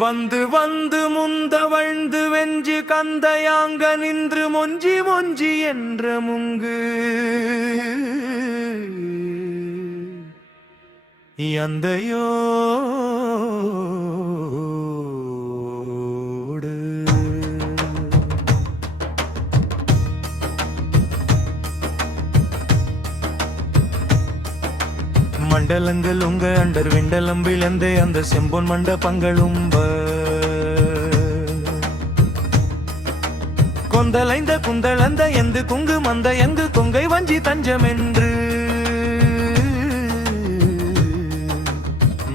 வந்து வந்து முந்த வழ்ந்து வெஞ்சு கந்தையாங்க நின்று மொஞ்சி மொஞ்சி என்ற முங்கு யந்தையோ மண்டலங்கள் உங்க அண்டர் விண்டலம் விளந்தே அந்த செம்பொன் மண்டபங்களும்ப கொந்தலைந்த குந்தளந்த எந்து குங்கு மந்த எங்கு கொங்கை வஞ்சி தஞ்சம் என்று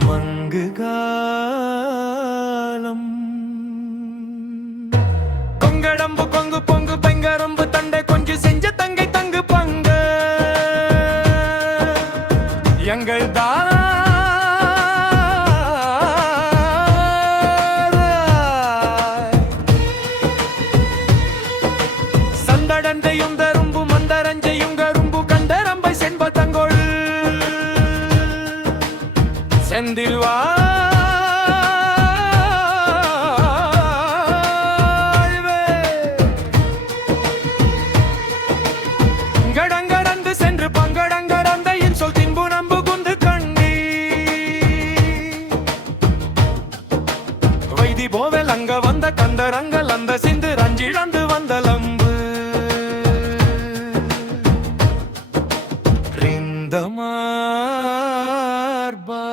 மங்கு காலம் கொங்கடம்பு கொங்கு பொங்கு பெங்கரம்பு தண்டை கொஞ்சம் செஞ்ச தங்கை தங்கு பங்க எங்கள் சந்தடந்தையும் தரும்பு மந்தரஞ்சையும் கரும்பு கண்டரம்பை சென்ப தங்கோள் செந்தில்வா கடங்கடந்து சென்று பங்கடங்கடந்தையின் சொல் தின்பு நம்பு குந்து கண்டி வைதி போவல் அங்க வந்த கந்தரங்கள் அந்த சிந்து ரஞ்சிழந்து வந்த லம்பு ரிந்தமார்பா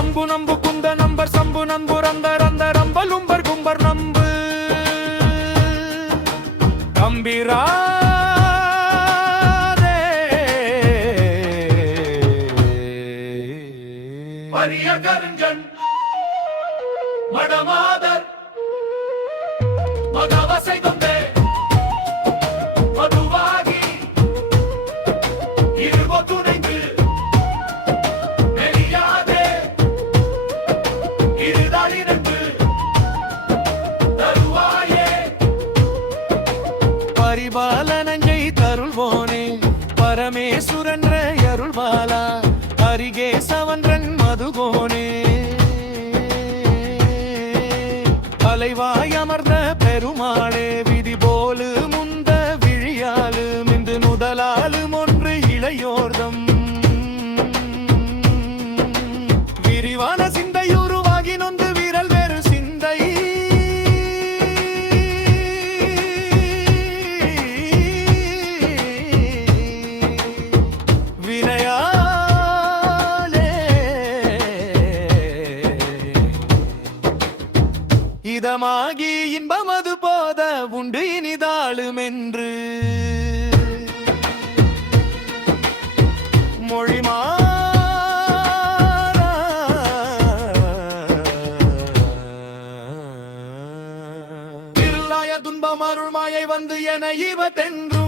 அம்பு நம்பு குந்த நம்பர் சம்பு நம்பு ரந்த ரந்த ரம்பலும்பர் கும்பர் நம்பு கம்பிரா பரிய கருஞ்சன் மடமாதர் மகவசை தொந்தே மதுவாகி இருவ துணைந்து நெறியாதே இருதாடி நன்பு தருவாயே பரிபாலனஞ்சை தருள்வோனே பரமேசுரன் அருள்வாலா அரிகேசவன்றன் மதுகோனே அலைவாய் அமர்ந்த பெருமாளே விதி போலு முந்த விழியாலு மிந்து முதலாலும் ஒன்று இளையோர்தம் விரிவான சிந்தையுருவாகி நொந்து வீரல் வேறு சிந்தை இதமாகி இன்பமது போத உண்டு இனிதாளும் என்று மொழிமா திருளாய துன்பம் அருள்மாயை வந்து என இவ தென்று